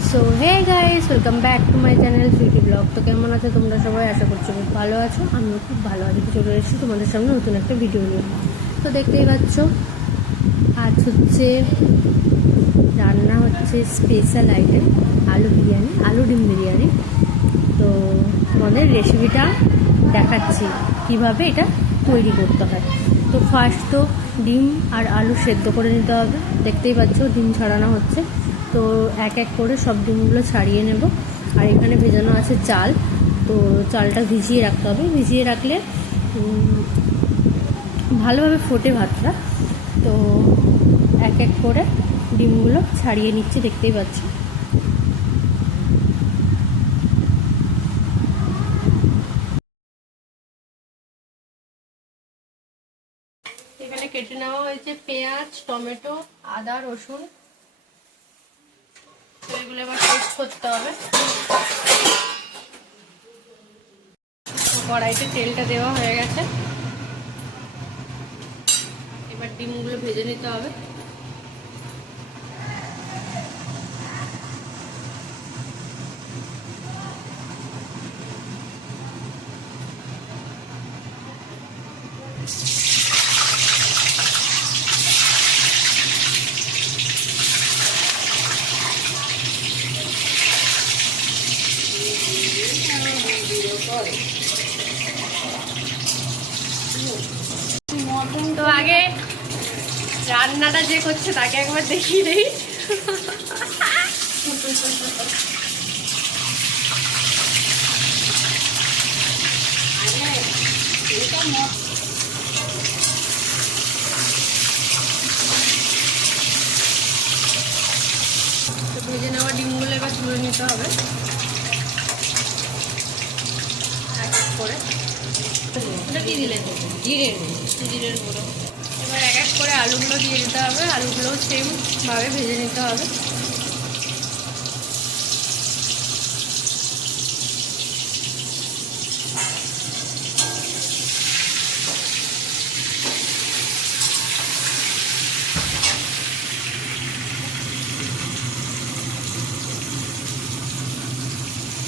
So hey guys, welcome back to my channel Sweety blog. তো কেমন আছো তোমরা সবাই? আশা করছো খুব ভালো আছো। আমিও খুব ভালো আছি। চলে এসেছি তোমাদের সামনে নতুন একটা ভিডিও নিয়ে। তো দেখতেই পাচ্ছ, আজ হচ্ছে রান্না হচ্ছে স্পেশাল আইটেম আলু বিরিয়ানি, আলু ডিম বিরিয়ানি। তো তোমাদের রেসিপিটা দেখাচ্ছি কীভাবে এটা তৈরি করতে হয়। তো ফার্স্ট তো ডিম আর আলু সেদ্ধ করে নিতে হবে। দেখতেই পাচ্ছ ডিম ছাড়ানো হচ্ছে। তো এক এক করে সব ডিমগুলো ছাড়িয়ে নেব। আর এখানে ভেজানো আছে চাল। তো চালটা ভিজিয়ে রাখতে হবে। ভিজিয়ে রাখলে ভালোভাবে ফোটে ভাতটা। তো এক এক করে ডিমগুলো ছাড়িয়ে নিচ্ছে, দেখতেই পাচ্ছ। এখানে কেটে নেওয়া হয়েছে পেঁয়াজ, টমেটো, আদা, রসুন। তো এগুলো এবার পেস্ট করতে হবে। কড়াইতে তেলটা দেওয়া হয়ে গেছে। এবার ডিমগুলো ভেজে নিতে হবে। তো আগে রান্নাটা যে করছে তাকে একবার দেখিয়ে দিই। তো ভেজে নেওয়া ডিমগুলো এবার তুলে নিতে হবে এক এক করে। ওটা কি দিলেন? জিরের গুঁড়ো। এবার এক এক করে আলুগুলো দিয়ে দিতে হবে। আলুগুলোও সেমভাবে ভেজে নিতে হবে।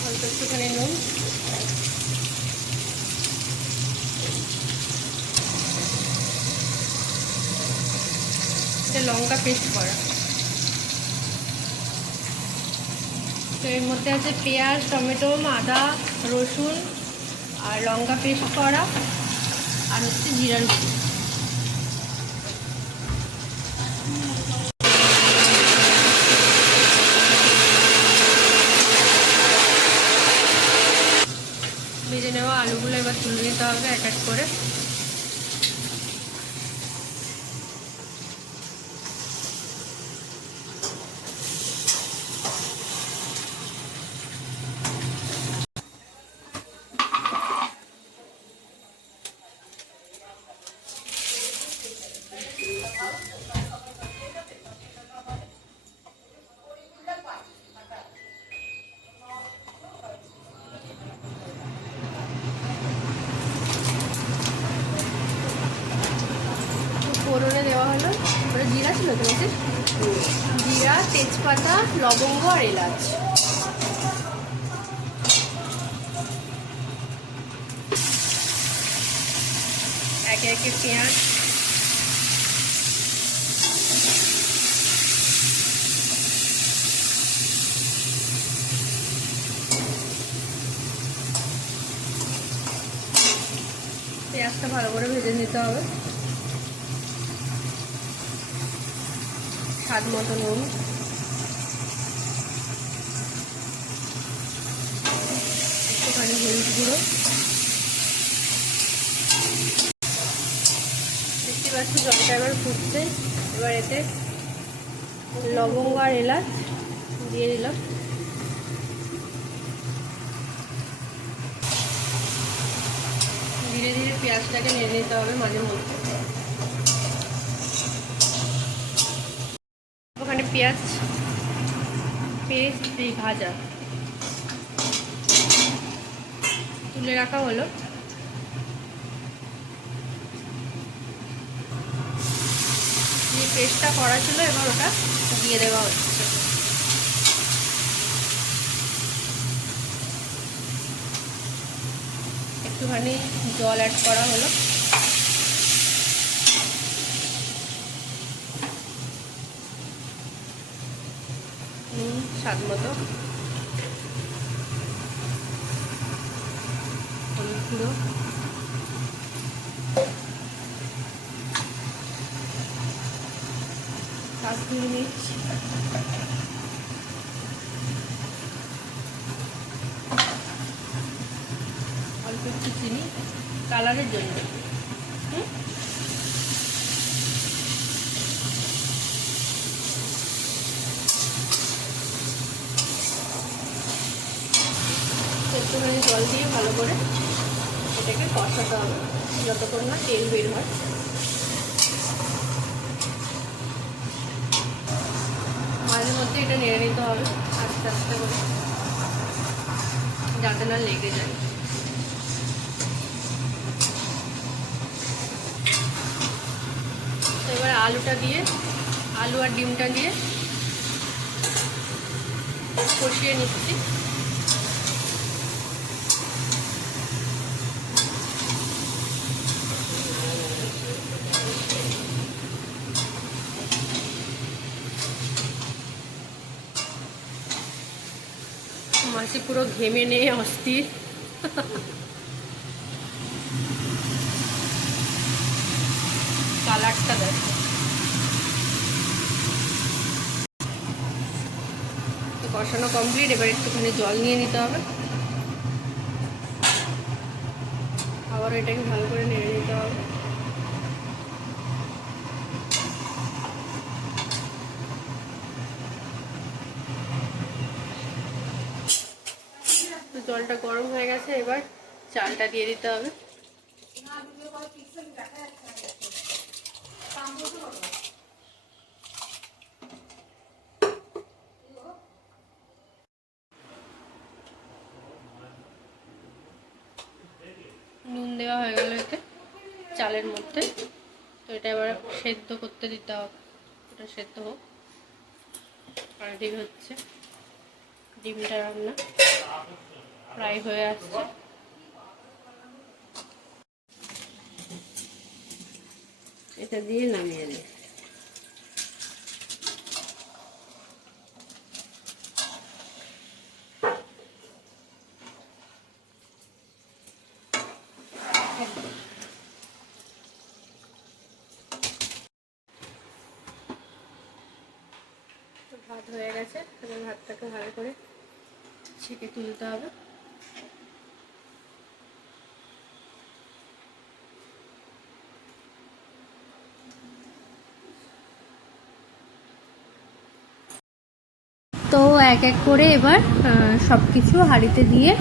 অল্প একটুখানি নুন, লঙ্কা পেস্ট করা। তো এর মধ্যে আছে পেঁয়াজ, টমেটো, আদা, রসুন আর লঙ্কা পেস্ট করা, আর হচ্ছে জিরার গুঁড়ো। ভেজে নেওয়া আলুগুলো এবার তুলে নিতে হবে এক এক করে। ফোড়নে দেওয়া হলো, ওটা জিরা ছিল তো বলছে, জিরা, তেজপাতা, লবঙ্গ আর এলাচ। একে একে পেঁয়াজ, পেঁয়াজটা ভালো করে ভেজে নিতে হবে। স্বাদ মতো নুন, একটুখানি হলুদ গুঁড়ো। দেখতে পাচ্ছি জলটা এবার ফুটছে। এবার এতে লবঙ্গ আর এলাচ দিয়ে দিলাম। ধীরে ধীরে পেঁয়াজটাকে নেড়ে নিতে হবে মাঝে মধ্যে। ওখানে পেঁয়াজ পেস্ট এই ভাজা তুলে রাখা হলো। যে পেস্টটা করা ছিল এবার ওটা দিয়ে দেওয়া হচ্ছে। একটুখানি জল অ্যাড করা হলো। স্বাদ মতো হলুদ গুঁড়ো, কাশ্মীরি মির্চ, অল্প একটু চিনি কালারের জন্য। একটুখানি জল দিয়ে ভালো করে এটাকে কষাতে হবে যতক্ষণ না তেল বের হয়। মাঝে মধ্যে এটা নেড়ে নিতে হবে আস্তে আস্তে করে, যাতে না লেগে যায়। এবার আলুটা দিয়ে, আলু আর ডিমটা দিয়ে কষিয়ে নিচ্ছি। মাসি পুরো ঘেমে নিয়ে অস্থির। কালারটা দেখ। তো কষানো কমপ্লিট। এবার একটুখানি জল নিয়ে নিতে হবে, আবার এটাকে ভালো করে নেড়ে নিতে হবে। তো জলটা গরম হয়ে গেছে, এবার চালটা দিয়ে দিতে হবে। নুন দেওয়া হয়ে গেল এতে চালের মধ্যে। তো এটা এবার সেদ্ধ করতে দিতে হবে, এটা সেদ্ধ হোক। আর এদিকে হচ্ছে ডিমটা রান্না প্রায় হয়ে আসছে। এটা দিয়ে নামিয়ে দিই। ভাত হয়ে গেছে, এবার ভাতটাকে ভালো করে ছেঁকে তুলতে হবে। তো এক এক করে এবার সব কিছু হাঁড়িতে দিয়ে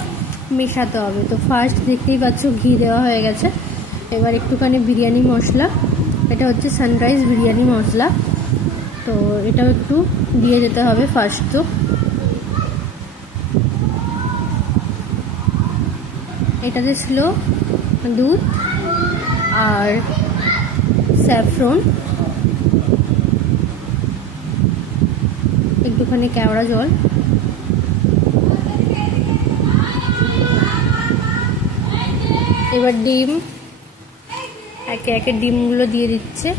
মেশাতে হবে। তো ফার্স্ট দেখতেই পাচ্ছ ঘি দেওয়া হয়ে গেছে। এবার একটুখানি বিরিয়ানি মশলা, এটা হচ্ছে সানরাইজ বিরিয়ানি মশলা, তো এটাও একটু দিয়ে যেতে হবে ফার্স্ট। তো এটাতে ছিল দুধ আর স্যাফরন, একটুখানি কেওড়া জল, এবার ডিম, একে একে ডিমগুলো দিয়ে দিচ্ছে,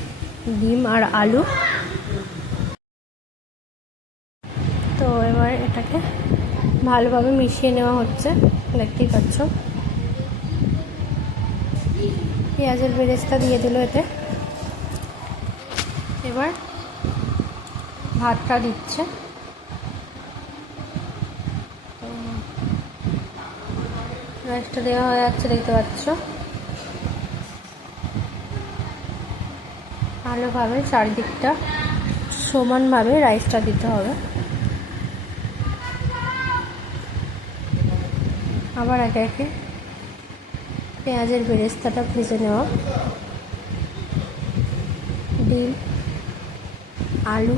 ডিম আর আলু। তো এবার এটাকে ভালোভাবে মিশিয়ে নেওয়া হচ্ছে, দেখতেই পাচ্ছ। পেঁয়াজের বেরেস্তা দিয়ে দিল এতে। এবার ভাতটা দিচ্ছে, রাইসটা দেওয়া হয়ে যাচ্ছে, দেখতে পাচ্ছ। ভালোভাবে চারিদিকটা সমানভাবে রাইসটা দিতে হবে। আবার একে একে পেঁয়াজের বেরেস্তাটা ভেজে নেওয়া, ডিম, আলু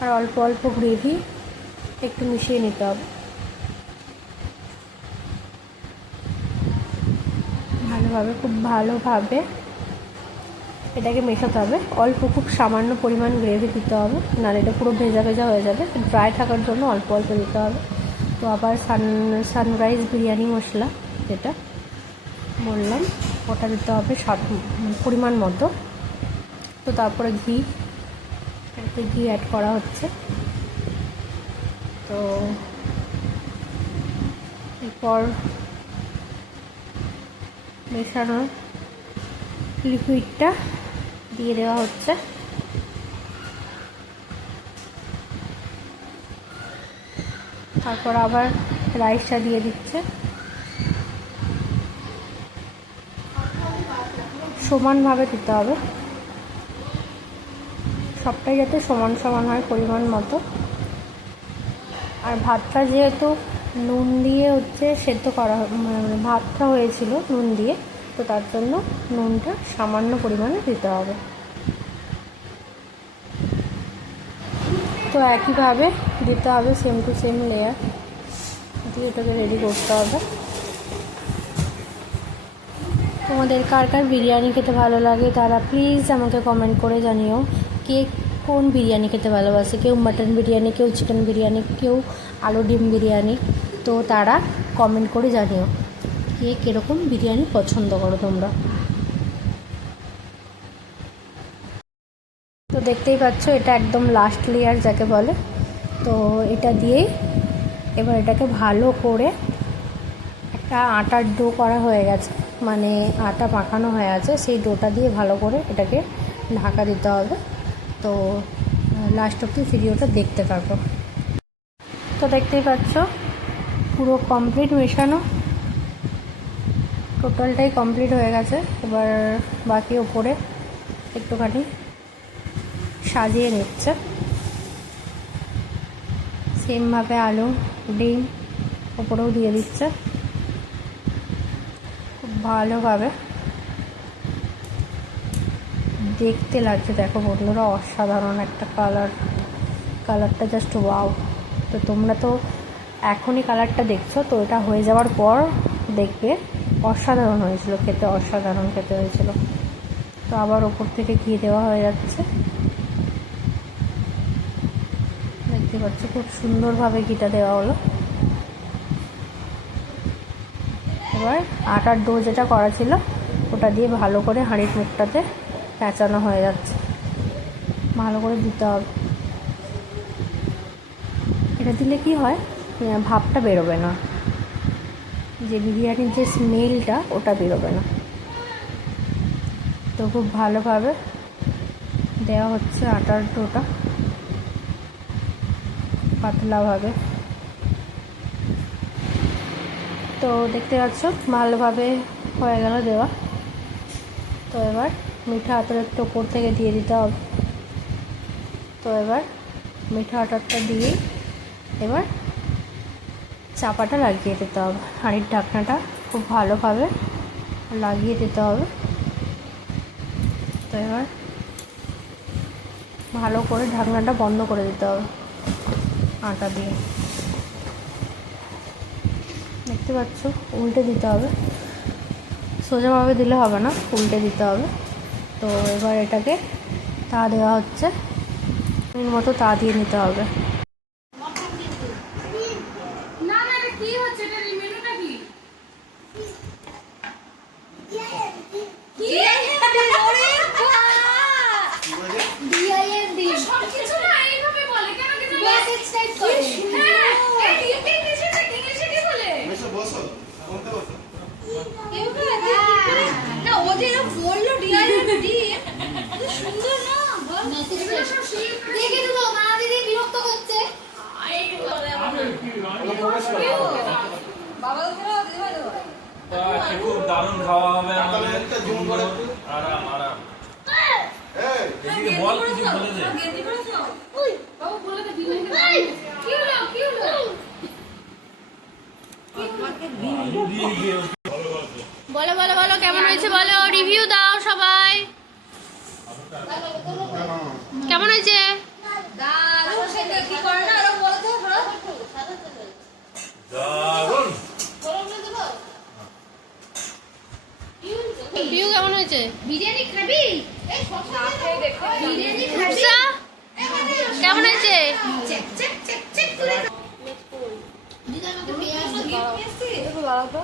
আর অল্প অল্প গ্রেভি একটু মিশিয়ে নিতে হবে। ভালোভাবে, খুব ভালোভাবে এটাকে মেশাতে হবে। অল্প, খুব সামান্য পরিমাণ গ্রেভি দিতে হবে, নাহলে এটা পুরো ভেজা ভেজা হয়ে যাবে। ড্রাই থাকার জন্য অল্প অল্প দিতে হবে। তো তো আবার সানরাইজ বিরিয়ানি মশলা যেটা বললাম ওটা দিতে হবে পরিমাণ মতো। তো তারপরে ঘি অ্যাড করা হচ্ছে। তো এরপর মেশানো লিকুইডটা দিয়ে দেওয়া হচ্ছে। তারপর আবার রাইসটা দিয়ে দিচ্ছে। সমানভাবে দিতে হবে, সবটাই যাতে সমান সমান হয় পরিমাণ মতো। আর ভাতটা যেহেতু নুন দিয়ে সেদ্ধ করা, মানে ভাতটা হয়েছিল নুন দিয়ে, তো তার জন্য নুনটা সামান্য পরিমাণে দিতে হবে। তো একইভাবে দিতে হবে, সেম টু সেম লেয়ার দিয়ে এটাকে রেডি করতে হবে। তোমাদের কার কার বিরিয়ানি খেতে ভালো লাগে তারা প্লিজ আমাকে কমেন্ট করে জানিও। কে কোন বিরিয়ানি খেতে ভালোবাসে, কেউ মাটন বিরিয়ানি, কেউ চিকেন বিরিয়ানি, কেউ আলু ডিম বিরিয়ানি। তো তারা কমেন্ট করে জানিও কে কীরকম বিরিয়ানি পছন্দ করো তোমরা। তো দেখতেই পাচ্ছ এটা একদম লাস্ট লেয়ার যাকে বলে। তো এটা দিয়েই এবার এটাকে ভালো করে একটা আটার ডো করা হয়ে গেছে, মানে আটা মাখানো হয়ে আছে, সেই ডোটা দিয়ে ভালো করে এটাকে ঢাকা দিতে হবে। তো লাস্ট অবধি ভিডিওটা দেখতে থাকো। তো দেখতেই পাচ্ছ পুরো কমপ্লিট মেশানো, টোটালটাই কমপ্লিট হয়ে গেছে। এবার বাকি ওপরে একটুখানি সাজিয়ে নিচ্ছে। সেমভাবে আলু ডিম ওপরেও দিয়ে দিচ্ছে খুব ভালোভাবে। দেখতে লাগছে দেখো বন্ধুরা, অসাধারণ একটা কালারটা জাস্ট ওয়াও। তো তোমরা তো এখনই কালারটা দেখছো, তো এটা হয়ে যাওয়ার পর দেখবে অসাধারণ হয়েছিল খেতে, অসাধারণ খেতে হয়েছিল। তো আবার ওপর থেকে ঘি দেওয়া হয়ে যাচ্ছে, দেখতে পাচ্ছ খুব সুন্দরভাবে ঘিটা দেওয়া হলো। এবার আটার ডো যেটা করা ছিল ওটা দিয়ে ভালো করে হাঁড়ির মুখটাতে প্যাঁচানো হয়ে যাচ্ছে, ভালো করে দিতে হবে। এটা দিলে কি হয়, ভাবটা বেরোবে না, যে বিরিয়ানির যে স্মেলটা ওটা বেরোবে না। তো খুব ভালোভাবে দেওয়া হচ্ছে আটার ডোটা পাতলাভাবে। তো দেখতে পাচ্ছ ভালোভাবে হয়ে গেল দেওয়া। তো এবার মিঠা আতর একটু ওপর থেকে দিয়ে দিতে হবে। তো এবার মিঠা আতরটা দিয়ে এবার চাপাটা লাগিয়ে দিতে হবে, হাঁড়ির ঢাকনাটা খুব ভালোভাবে লাগিয়ে দিতে হবে। তো এবার ভালো করে ঢাকনাটা বন্ধ করে দিতে হবে আটা দিয়ে। দেখতে পাচ্ছ উল্টে দিতে হবে, সোজাভাবে দিলে হবে না, উল্টে দিতে হবে। তো এবার এটাকে তা দেওয়া হচ্ছে, এর মতো তা দিয়ে নিতে হবে। খুব দারুণ খাওয়া হবে আমাদের। আরাম আরাম বল, কিছু বলে দে। বলো বলো বলো কেমন হয়েছে বলো, রিভিউ দাও সবাই। কেমন হয়েছে? রিভিউ কেমন হয়েছে? বিরিয়ানি খাবি? রূপসা কেমন হয়েছে? চেক চেক চেক চেক করে দাঁড়াও, একটু দাঁড়াও তো।